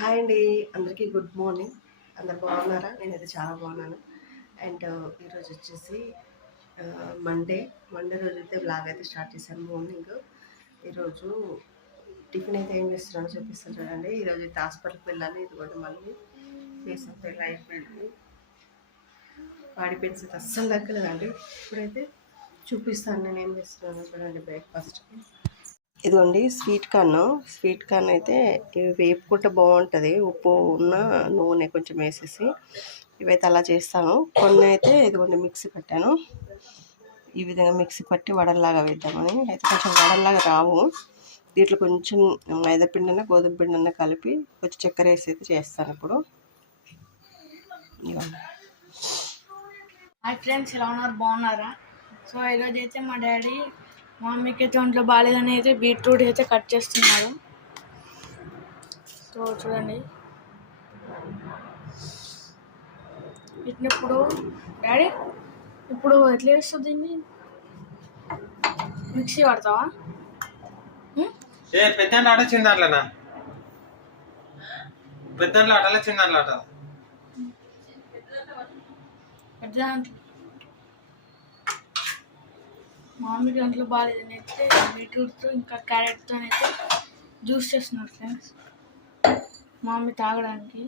Hi అండి. అందరికీ good morning. అందరు బాగున్నారా? నేనైతే చాలా బాగున్నాను. అండ్ ఈరోజు వచ్చేసి మండే మండే రోజు అయితే బ్లాగ్ అయితే స్టార్ట్ చేశాను మార్నింగ్ ఈరోజు టిఫిన్ అయితే ఏం చేస్తున్నానో చూపిస్తాను చూడండి. ఈరోజు అయితే హాస్పిటల్కి వెళ్ళాలి. ఇది కూడా మళ్ళీ. ఫేస్ అంతా ఇలా అయిపోయింది. బాడీ పెయిన్స్ అయితే అస్సలు తగ్గలేదండి. ఇప్పుడైతే చూపిస్తాను నేను ఏం చేస్తున్నాను చూడండి బ్రేక్ఫాస్ట్కి ఇదిగోండి స్వీట్ కార్న్. స్వీట్ కార్న్ అయితే ఇవి వేపుకుంటే బాగుంటుంది. ఉప్పు ఉన్న నూనె కొంచెం వేసేసి ఇవైతే అలా చేస్తాను. కొన్ని అయితే ఇదిగోండి మిక్సీ పెట్టాను. ఈ విధంగా మిక్సీ పట్టి వడల్లాగా వేద్దామని. అయితే కొంచెం వడల్లాగా రావు. దీంట్లో కొంచెం మైదా పిండిన గోధుమ పిండిన కలిపి కొంచెం చక్కెర వేసి అయితే చేస్తాను ఇప్పుడు. ఇదిగోండి. హాయ్ ఫ్రెండ్స్ ఎలా ఉన్నారు? బాగున్నారా? సో ఈరోజు అయితే మా డాడీ మమ్మీకి అయితే ఒంట్లో బాగాలేదని అయితే బీట్రూట్ అయితే కట్ చేస్తున్నారు. సో చూడండి. ఇట్టినప్పుడు డాడీ ఇప్పుడు ఎట్లా చేస్తుంది దీన్ని? మిక్సీ పడతావా? ఏ పెద్ద ఆట చిన్న దాంట్లోనా పెద్ద ఆటలా చిన్న దాంట్లో ఆట ఎట్లా మామిడి మమ్మీకి బాగాలేదని అయితే బీట్రూట్తో ఇంకా క్యారెట్తో అయితే జ్యూస్ చేస్తున్నారు ఫ్రెండ్స్. మామిడి తాగడానికి.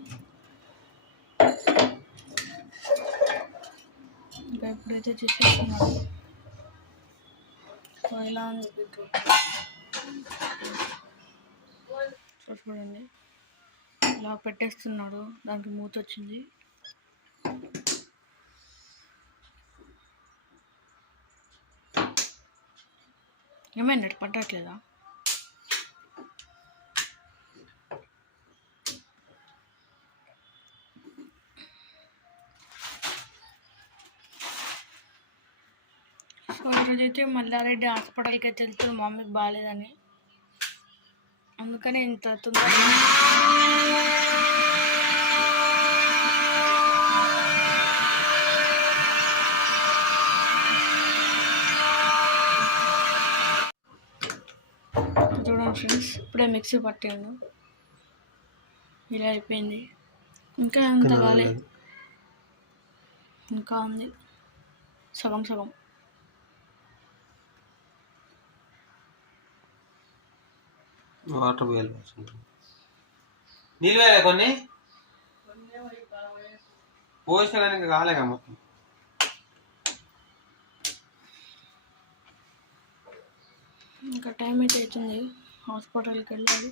ఇంకా ఇప్పుడైతే చేసేస్తున్నారు. సో ఇలా ఉంది బీట్రూట్. చూడండి. ఇలా పెట్టేస్తున్నాడు. దానికి మూత వచ్చింది. ఏమైనా పట్టట్లేదా? సో ఈరోజైతే మల్లారెడ్డి హాస్పిటల్కి అయితే వెళ్తాడు మమ్మీకి బాగాలేదని అందుకని ఇంత తొందరగా చూడండి ఫ్రెండ్స్ ఇప్పుడే మిక్సీ పట్టాను ఇలా అయిపోయింది. ఇంకా ఎంత కాలే ఇంకా ఉంది. సగం సగం. వాటర్ నీళ్ళు వేయాలి కొన్ని? పోసిన కానీ ఇంకా కాలేగా మొత్తం. ఇంకా టైం అయితే అవుతుంది? హాస్పిటల్కి వెళ్ళాలి.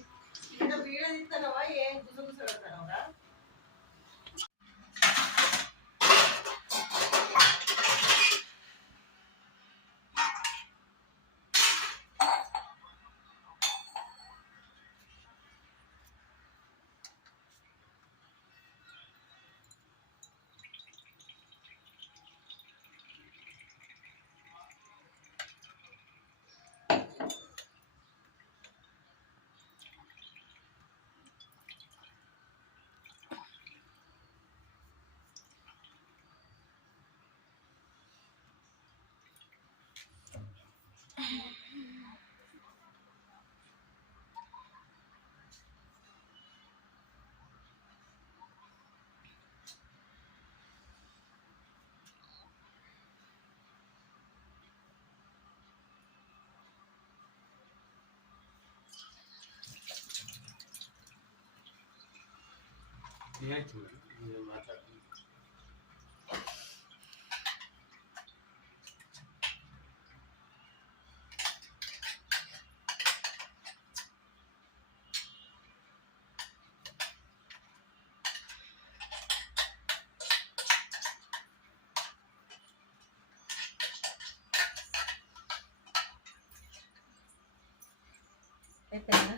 అయిపోయిందా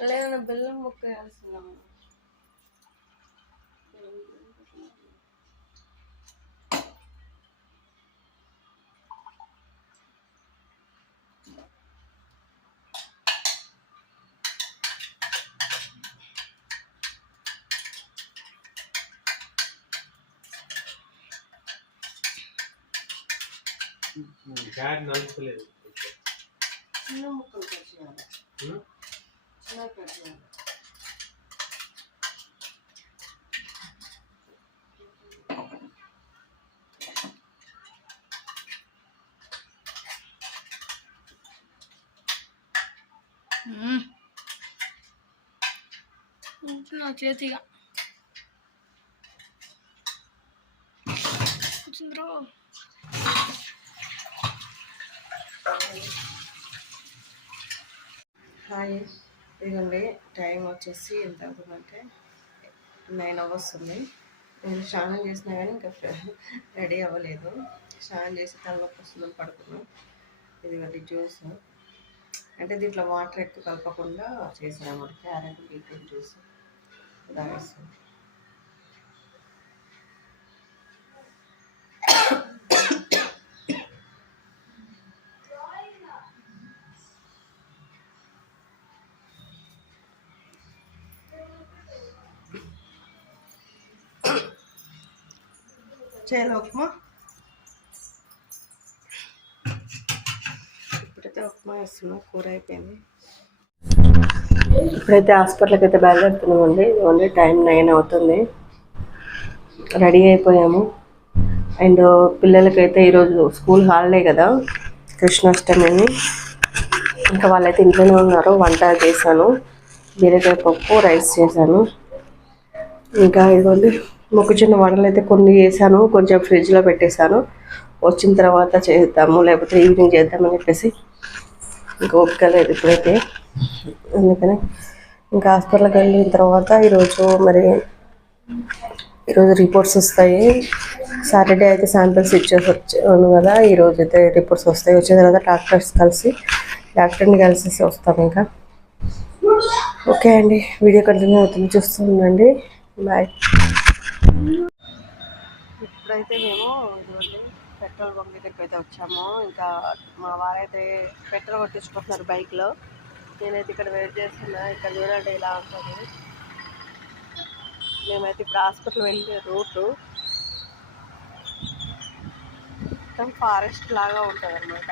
లేదన్నా బెల్లం ముక్క వేయాల్సిందమ్మా డాడీ నలుపులేదు చిన్న ముక్కలు కట్ చేయాలి చిన్న కట్ చేయాలి నా చేతిగా కూర్చుందిరో. హాయ్. ఇదిగోండి టైం వచ్చేసి ఎంత అవుతుందంటే నైన్ అవర్స్ ఉంది. నేను స్నానం చేసినా కానీ ఇంకా రెడీ అవ్వలేదు. స్నానం చేసి తలనొప్పి వస్తుందని పడుకున్నాను మరి జ్యూస్. అంటే దీంట్లో వాటర్ ఎక్కువ కలపకుండా చేసాను అన్నమాట క్యారెట్ బీట్రూట్ జ్యూస్. తాగేస్తాను చేయాలి ఉప్మా ఇప్పుడైతే ఉప్మా వేస్తున్నా కూర అయిపోయింది ఇప్పుడైతే హాస్పిటల్కి అయితే బయలుదేరుతున్నామండి ఓన్లీ టైం నైన్ అవుతుంది. రెడీ అయిపోయాము. అండ్ పిల్లలకైతే ఈరోజు స్కూల్ హాలిడే కదా కృష్ణాష్టమి అని ఇంకా వాళ్ళైతే ఇంట్లోనే ఉన్నారు వంట చేశాను. బీరకాయ పప్పు రైస్ చేశాను. ఇంకా ఇదిగోండి మొక్కజొన్న వడలు అయితే కొన్ని చేశాను కొంచెం ఫ్రిడ్జ్లో పెట్టేశాను. వచ్చిన తర్వాత చేద్దాము లేకపోతే ఈవినింగ్ చేద్దామని చెప్పేసి ఇంకా ఓపిక లేదు ఇప్పుడైతే. అందుకని ఇంకా హాస్పిటల్కి వెళ్ళిన తర్వాత ఈరోజు మరి ఈరోజు రిపోర్ట్స్ వస్తాయి. సాటర్డే అయితే శాంపిల్స్ ఇచ్చేసి వచ్చాను కదా ఈరోజు అయితే రిపోర్ట్స్ వస్తాయి. వచ్చిన తర్వాత డాక్టర్స్ కలిసి డాక్టర్ని కలిసి వస్తాం ఇంకా. ఓకే అండి వీడియో కంటిన్యూ అవుతుంది. చూస్తుందండి ఉండండి బాయ్. ఇప్పుడైతే మేము పెట్రోల్ బంక్ దగ్గరికి అయితే వచ్చాము. ఇంకా మా వారైతే పెట్రోల్ కొట్టించుకుంటున్నారు బైక్లో. నేనైతే ఇక్కడ వెయిట్ చేస్తున్నా. ఇక్కడ చూడండి ఇలా ఉంటుంది. మేమైతే ఇప్పుడు హాస్పిటల్ వెళ్ళే రూటు. మొత్తం ఫారెస్ట్ లాగా ఉంటుంది అనమాట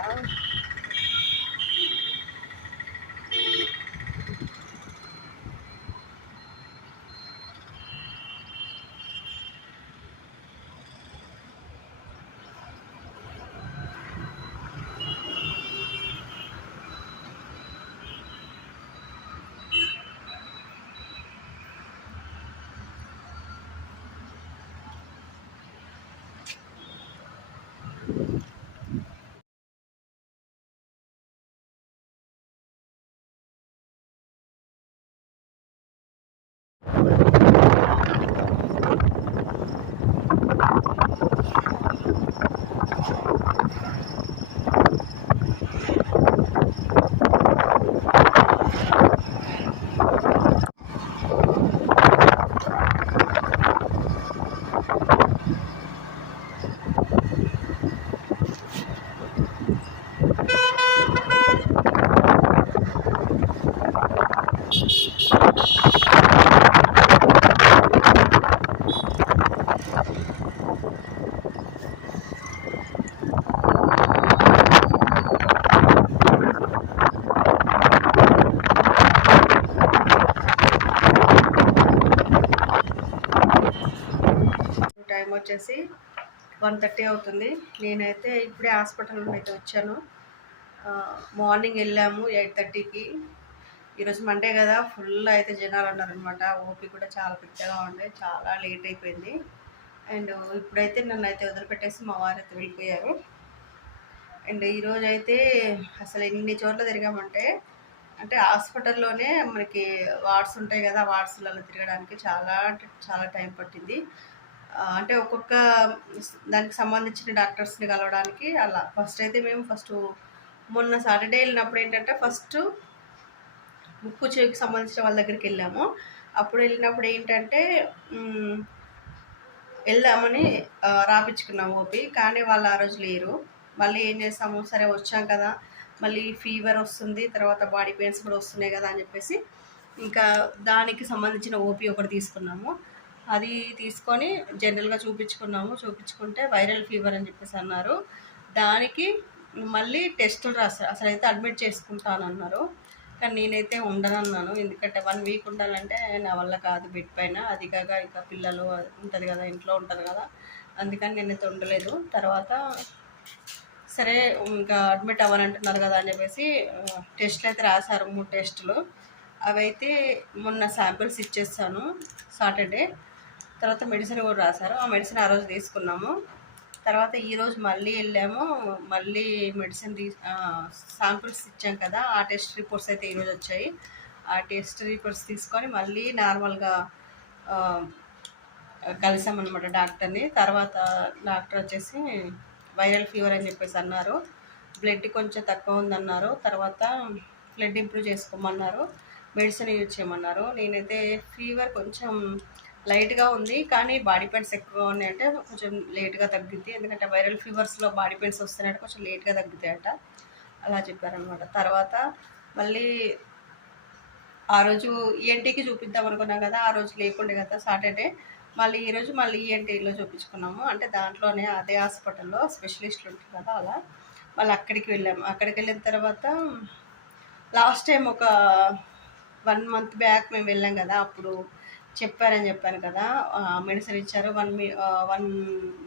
టైం వచ్చేసి వన్ థర్టీ అవుతుంది. నేనైతే ఇప్పుడే హాస్పిటల్ నుండి అయితే వచ్చాను మార్నింగ్ వెళ్ళాము ఎయిట్ థర్టీకి. ఈరోజు మండే కదా ఫుల్ అయితే జనాలు ఉన్నారనమాట ఓపీ కూడా చాలా పెద్దగా ఉండే చాలా లేట్ అయిపోయింది. అండ్ ఇప్పుడైతే నన్ను అయితే వదిలిపెట్టేసి మా వారు అయితే వెళ్ళిపోయారు. అండ్ ఈరోజు అయితే అసలు ఎన్ని చోట్ల తిరిగామంటే అంటే హాస్పిటల్లోనే మనకి వార్డ్స్ ఉంటాయి కదా వార్డ్స్లలో తిరగడానికి చాలా అంటే చాలా టైం పట్టింది. అంటే ఒక్కొక్క దానికి సంబంధించిన డాక్టర్స్ని కలవడానికి అలా. ఫస్ట్ అయితే మేము ఫస్ట్ మొన్న సాటర్డే వెళ్ళినప్పుడు ఏంటంటే ఫస్ట్ ముక్కు చెవికి సంబంధించిన వాళ్ళ దగ్గరికి వెళ్ళాము. అప్పుడు వెళ్ళినప్పుడు ఏంటంటే వెళ్దామని రాపించుకున్నాము రాపించుకున్నాం ఓపి కానీ వాళ్ళు ఆ రోజు లేరు. మళ్ళీ ఏం చేస్తాము? సరే వచ్చాం కదా. మళ్ళీ ఫీవర్ వస్తుంది తర్వాత బాడీ పెయిన్స్ కూడా వస్తున్నాయి కదా అని చెప్పేసి ఇంకా దానికి సంబంధించిన ఓపీ ఒకటి తీసుకున్నాము. అది తీసుకొని జనరల్గా చూపించుకున్నాము. చూపించుకుంటే వైరల్ ఫీవర్ అని చెప్పేసి అన్నారు. దానికి మళ్ళీ టెస్టులు రాస్తారు అసలు అయితే అడ్మిట్ చేసుకుంటానన్నారు. కానీ నేనైతే ఉండనన్నాను. ఎందుకంటే వన్ వీక్ ఉండాలంటే నా వల్ల కాదు బెడ్ పైన. అది కాక ఇంకా పిల్లలు ఉంటుంది కదా ఇంట్లో ఉంటారు కదా. అందుకని నేనైతే ఉండలేదు. తర్వాత సరే ఇంకా అడ్మిట్ అవ్వాలంటున్నారు కదా అని చెప్పేసి టెస్ట్లు అయితే రాశారు. మూడు టెస్టులు. అవైతే మొన్న శాంపిల్స్ ఇచ్చేస్తాను సాటర్డే. తర్వాత మెడిసిన్ కూడా రాశారు. ఆ మెడిసిన్ ఆ రోజు తీసుకున్నాము. తర్వాత ఈరోజు మళ్ళీ వెళ్ళాము. మళ్ళీ మెడిసిన్ తీ శాంపిల్స్ ఇచ్చాం కదా. ఆ టెస్ట్ రిపోర్ట్స్ అయితే ఈరోజు వచ్చాయి. ఆ టెస్ట్ రిపోర్ట్స్ తీసుకొని మళ్ళీ నార్మల్గా కలిసామన్నమాట డాక్టర్ని. తర్వాత డాక్టర్ వచ్చేసి వైరల్ ఫీవర్ అని చెప్పేసి అన్నారు. బ్లడ్ కొంచెం తక్కువ ఉందన్నారు. తర్వాత బ్లడ్ ఇంప్రూవ్ చేసుకోమన్నారు. మెడిసిన్ యూజ్ చేయమన్నారు. నేనైతే ఫీవర్ కొంచెం లైట్గా ఉంది. కానీ బాడీ పెయిన్స్ ఎక్కువగా ఉన్నాయి అంటే కొంచెం లేట్గా తగ్గుద్ది. ఎందుకంటే వైరల్ ఫీవర్స్లో బాడీ పెయిన్స్ వస్తున్నాయంటే కొంచెం లేట్గా తగ్గుతాయట. అలా చెప్పారనమాట తర్వాత మళ్ళీ ఆ రోజు ఈఎన్టీకి చూపిద్దాం అనుకున్నాం కదా. ఆ రోజు లేకుండే కదా సాటర్డే. మళ్ళీ ఈరోజు మళ్ళీ ఈఎన్టీలో చూపించుకున్నాము. అంటే దాంట్లోనే అదే హాస్పిటల్లో స్పెషలిస్టులు ఉంటారు కదా అలా. మళ్ళీ అక్కడికి వెళ్ళాము అక్కడికి వెళ్ళిన తర్వాత లాస్ట్ టైం ఒక వన్ మంత్ బ్యాక్ మేము వెళ్ళాం కదా అప్పుడు. చెప్పారని చెప్పాను కదా. మెడిసిన్ ఇచ్చారు. వన్ మీ వన్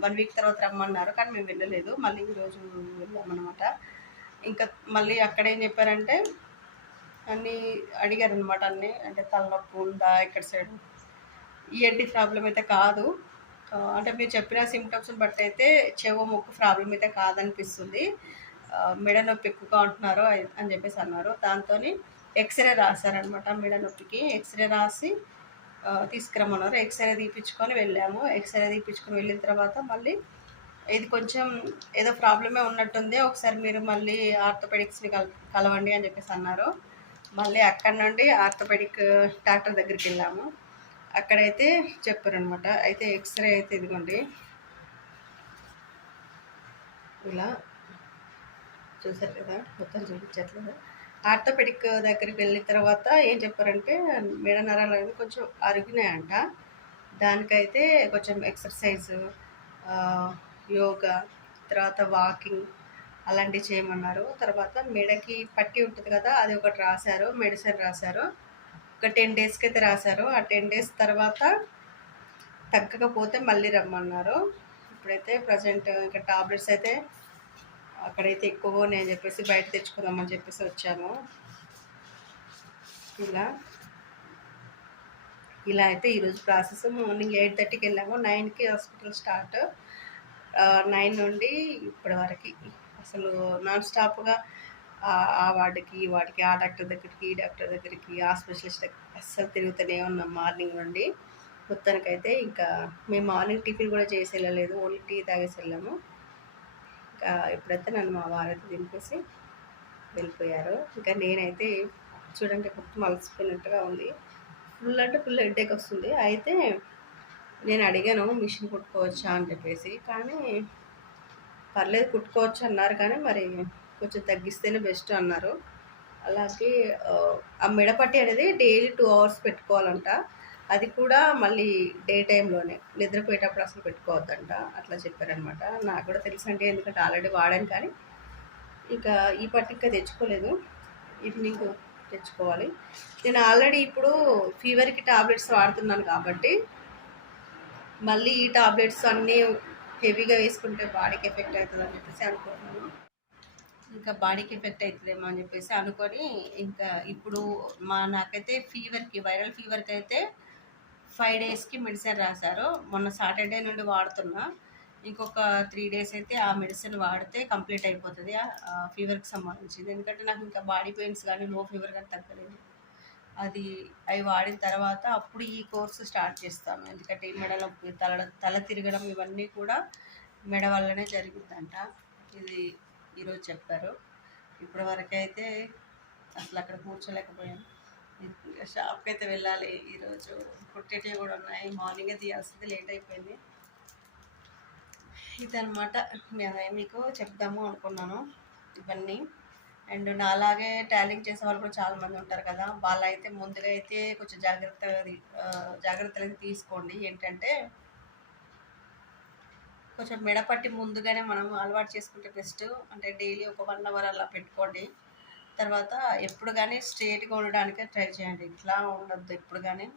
వన్ వీక్ తర్వాత రమ్మన్నారు. కానీ మేము వెళ్ళలేదు. మళ్ళీ ఈరోజు వెళ్ళామన్నమాట. ఇంకా మళ్ళీ అక్కడ ఏం చెప్పారంటే అన్నీ అడిగారు అనమాట అన్నీ. అంటే తలనొప్పి ఉందా ఇక్కడ సైడ్? ఈఎన్టీ ప్రాబ్లం అయితే కాదు. అంటే మీరు చెప్పిన సిమ్టమ్స్ని బట్టి అయితే చెవు ముక్కు ప్రాబ్లం అయితే కాదనిపిస్తుంది. మెడ నొప్పి ఎక్కువగా ఉంటున్నారు అని చెప్పేసి అన్నారు. దాంతో ఎక్స్రే రాశారనమాట మెడ నొప్పికి. ఎక్స్రే రాసి తీసుకురమ్మన్నారు. ఎక్స్రే తీపించుకొని వెళ్ళాము. ఎక్స్రే తీపించుకొని వెళ్ళిన తర్వాత మళ్ళీ ఇది కొంచెం ఏదో ప్రాబ్లమే ఉన్నట్టుంది ఒకసారి మీరు మళ్ళీ ఆర్థోపెడిక్స్ని కల కలవండి అని చెప్పేసి అన్నారు. మళ్ళీ అక్కడ నుండి ఆర్థోపెడిక్ డాక్టర్ దగ్గరికి వెళ్ళాము. అక్కడైతే చెప్పారనమాట అయితే ఎక్స్రే అయితే ఇదిగోండి. ఇలా చూసారు కదా మొత్తం చూపించట్లేదు? ఆర్థోపెడిక్ దగ్గరికి వెళ్ళిన తర్వాత ఏం చెప్పారంటే మెడ నరాలు అనేవి కొంచెం అరిగినాయంట. దానికైతే కొంచెం ఎక్సర్సైజ్ యోగా తర్వాత వాకింగ్ అలాంటివి చేయమన్నారు. తర్వాత మెడకి పట్టి ఉంటుంది కదా అది ఒకటి రాశారు మెడిసిన్ రాశారు. ఒక టెన్ డేస్కి అయితే రాశారు. ఆ టెన్ డేస్ తర్వాత తగ్గకపోతే మళ్ళీ రమ్మన్నారు. ఇప్పుడైతే ప్రజెంట్ ఇంకా టాబ్లెట్స్ అయితే అక్కడైతే ఎక్కువ నేను చెప్పేసి బయట తెచ్చుకుందామని చెప్పేసి వచ్చాము. ఇలా. ఇలా అయితే ఈరోజు ప్రాసెస్. మార్నింగ్ ఎయిట్ థర్టీకి వెళ్ళాము. నైన్కి హాస్పిటల్ స్టార్ట్. నైన్ నుండి ఇప్పటి వరకు. అసలు నాన్ స్టాప్గా ఆ వార్డుకి ఈ ఆ డాక్టర్ దగ్గరికి ఈ డాక్టర్ దగ్గరికి ఆ స్పెషలిస్ట్ దగ్గరికి అస్సలు తిరుగుతూనే ఉన్నాం మార్నింగ్ నుండి. మొత్తానికైతే ఇంకా మేము మార్నింగ్ టిఫిన్ కూడా చేసి వెళ్ళలేదు. ఓన్లీ టీ తాగేసి వెళ్ళాము. ఇంకా నన్ను మా వారైతే దింపేసి వెళ్ళిపోయారు ఇంకా నేనైతే చూడండి మొత్తం అలసిపోయినట్టుగా ఉంది. ఫుల్ అంటే ఫుల్ హెడ్ఏక్ వస్తుంది. అయితే నేను అడిగాను మిషన్ కుట్టుకోవచ్చా? అని చెప్పేసి. కానీ పర్లేదు కుట్టుకోవచ్చు అన్నారు. కానీ మరి కొంచెం తగ్గిస్తేనే బెస్ట్ అన్నారు. అలాగే ఆ మెడపట్టి అనేది డైలీ టూ అవర్స్ పెట్టుకోవాలంట. అది కూడా మళ్ళీ డే టైంలోనే. నిద్రపోయేటప్పుడు అసలు పెట్టుకోవద్దంట. అట్లా చెప్పారనమాట నాకు కూడా తెలుసు అంటే ఎందుకంటే ఆల్రెడీ వాడాను కానీ. ఇంకా ఈ పట్టి తెచ్చుకోలేదు. ఈవినింగ్ తెచ్చుకోవాలి. నేను ఆల్రెడీ ఇప్పుడు ఫీవర్కి టాబ్లెట్స్ వాడుతున్నాను కాబట్టి మళ్ళీ ఈ టాబ్లెట్స్ అన్నీ హెవీగా వేసుకుంటే బాడీకి ఎఫెక్ట్ అవుతుంది అని చెప్పేసి అనుకుంటున్నాను. ఇంకా బాడీకి ఎఫెక్ట్ అవుతుందేమో అని చెప్పేసి అనుకొని ఇంకా ఇప్పుడు మా నాకైతే ఫీవర్కి వైరల్ ఫీవర్కి అయితే ఫైవ్ డేస్కి మెడిసిన్ రాశారు. మొన్న సాటర్డే నుండి వాడుతున్నా. ఇంకొక త్రీ డేస్ అయితే ఆ మెడిసిన్ వాడితే కంప్లీట్ అయిపోతుంది. ఆ ఫీవర్కి సంబంధించింది. ఎందుకంటే నాకు ఇంకా బాడీ పెయిన్స్ కానీ లో ఫీవర్ కానీ తగ్గలేదు. అది అవి వాడిన తర్వాత అప్పుడు ఈ కోర్సు స్టార్ట్ చేస్తాను. ఎందుకంటే ఈ మెడలో తల తల తిరగడం ఇవన్నీ కూడా మెడ వల్లనే జరిగిందంట ఇది ఈరోజు చెప్పారు. ఇప్పటి అసలు అక్కడ కూర్చోలేకపోయాను. షాప్కి అయితే వెళ్ళాలి. ఈరోజు కుట్టేటివి కూడా ఉన్నాయి. మార్నింగే తీయాల్సింది లేట్ అయిపోయింది. ఇదనమాట మీకు చెప్దాము అనుకున్నాను ఇవన్నీ. అండ్ నాలాగే టాలింగ్ చేసే వాళ్ళు కూడా చాలామంది ఉంటారు కదా. వాళ్ళైతే ముందుగా అయితే కొంచెం జాగ్రత్తగా జాగ్రత్తలు అయితే తీసుకోండి. ఏంటంటే కొంచెం మెడపట్టి ముందుగానే మనం అలవాటు చేసుకుంటే బెస్ట్. అంటే డైలీ ఒక వన్ అవర్ అలా పెట్టుకోండి. తర్వాత ఎప్పుడు కానీ స్ట్రేట్గా ఉండడానికే ట్రై చేయండి. ఇట్లా ఉండద్దు ఎప్పుడు కానీ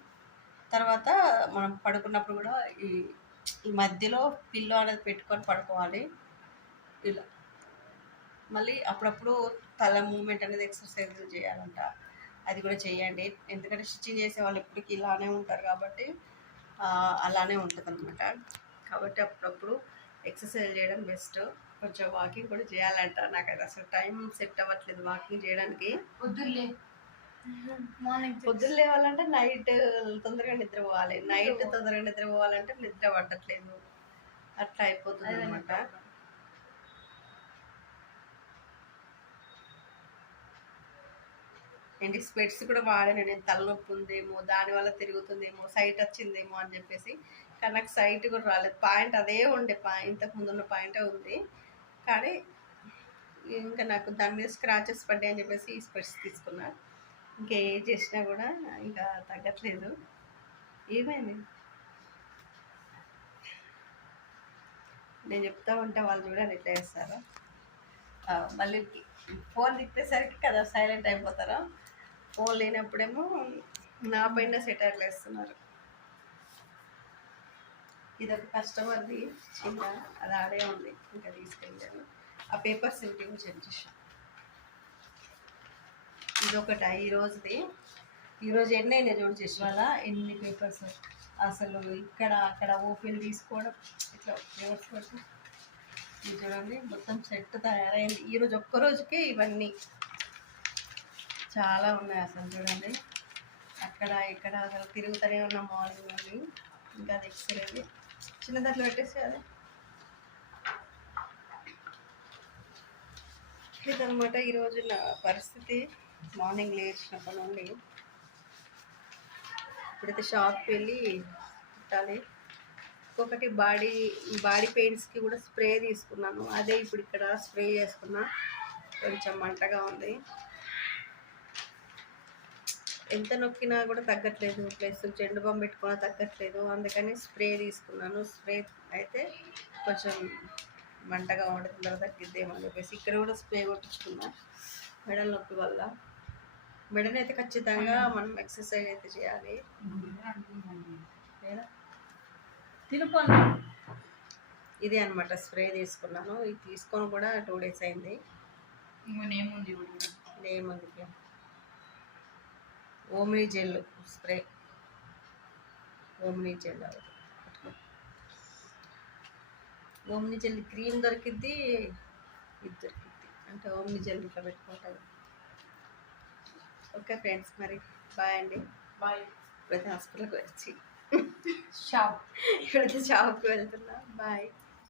తర్వాత మనం పడుకున్నప్పుడు కూడా ఈ ఈ మధ్యలో పిల్లో అనేది పెట్టుకొని పడుకోవాలి. ఇలా. మళ్ళీ అప్పుడప్పుడు తల మూమెంట్ అనేది ఎక్సర్సైజ్ చేయాలంట. అది కూడా చేయండి. ఎందుకంటే స్టిచ్చింగ్ చేసే వాళ్ళు ఎప్పటికీ ఇలానే ఉంటారు కాబట్టి అలానే ఉంటుంది అనమాట కాబట్టి అప్పుడప్పుడు ఎక్సర్సైజ్ చేయడం బెస్ట్. కొంచెం వాకింగ్ కూడా చేయాలంట. నాకు అది అసలు టైం సెట్ అవ్వట్లేదు వాకింగ్ చేయడానికి. వద్దులే మార్నింగ్ పొద్దున్న లేవాలంటే నైట్ తొందరగా నిద్ర పోవాలి. నైట్ తొందరగా నిద్ర పోవాలంటే నిద్ర పట్టట్లేదు. అట్లా అయిపోతుంది అనమాట ఏంటి స్పెట్స్ కూడా వాడాను నేను. తలనొప్పి ఉందేమో దానివల్ల తిరుగుతుందేమో సైట్ వచ్చిందేమో అని చెప్పేసి. కానీ నాకు సైట్ కూడా రాలేదు. పాయింట్ అదే ఉండే. పా ఇంతకు ముందు ఉన్న పాయింటే ఉంది. కానీ ఇంకా నాకు దాని మీద స్క్రాచెస్ పడ్డాయి అని చెప్పేసి ఈ స్పెట్స్ తీసుకున్నాను ఇంకా ఏ చేసినా కూడా ఇంకా తగ్గట్లేదు. ఏమైంది? నేను చెప్తా ఉంటే వాళ్ళు చూడండి ఎట్లా చేస్తారు. మళ్ళీ ఫోన్ తిప్పేసరికి కదా సైలెంట్ అయిపోతారా. ఫోన్ లేనప్పుడేమో నా పైన సెటర్లు వేస్తున్నారు. ఇది ఒక కస్టమర్ది చిన్న అది ఆడే ఉంది. ఇంకా తీసుకెళ్ళాను ఆ పేపర్స్ ఇంటికి చెక్ చేసాను ఇది ఒకట ఈ రోజుది ఈరోజు ఎన్ని అయినా చూడు చేసేవాళ్ళ ఎన్ని పేపర్స్? అసలు ఇక్కడ అక్కడ ఓపెన్ తీసుకోవడం ఇట్లా పేపర్స్ కోసం ఇది చూడండి మొత్తం సెట్ తయారైంది. ఈరోజు ఒక్క రోజుకే ఇవన్నీ చాలా ఉన్నాయి అసలు చూడండి. అక్కడ ఇక్కడ అసలు తిరుగుతూనే ఉన్న మార్నింగ్ అవి ఇంకా అది ఎక్స్రేది చిన్న దాంట్లో పెట్టేసి అది ఇదనమాట ఈరోజు నా పరిస్థితి. మార్నింగ్ లేచినప్పటి నుండి ఇప్పుడైతే షాప్కి వెళ్ళి పెట్టాలి ఇంకొకటి బాడీ బాడీ పెయింట్స్కి కూడా స్ప్రే తీసుకున్నాను. అదే ఇప్పుడు ఇక్కడ స్ప్రే చేసుకున్నా. కొంచెం మంటగా ఉంది. ఎంత నొక్కినా కూడా తగ్గట్లేదు. ప్లస్ జెండు బాంబు పెట్టుకున్నా తగ్గట్లేదు. అందుకని స్ప్రే తీసుకున్నాను. స్ప్రే అయితే కొంచెం మంటగా ఉండడం తర్వాత తగ్గిద్దేమో అని చెప్పేసి ఇక్కడ కూడా స్ప్రే కొట్టించుకున్నా. మెడల నొప్పి వల్ల. మెడనైతే ఖచ్చితంగా మనం ఎక్సర్సైజ్ అయితే చేయాలి. తిరుపతి ఇదే అనమాట స్ప్రే తీసుకున్నాను. ఇది తీసుకొని కూడా టూ డేస్ అయింది. ఇంకొనేముంది ఏముంది Omni gel spray. Omni gel. Omni gel cream దొరికిద్ది ఇది దొరికిద్ది. అంటే ఓమ్ని జెల్ ఇట్లా పెట్టుకుంటుంది ఓకే ఫ్రెండ్స్ మరి బాయ్ అండి. బాయ్. ఇప్పుడైతే హాస్పిటల్కి వచ్చి. షాప్. ఇప్పుడైతే షాప్కి వెళ్తున్నా. బాయ్.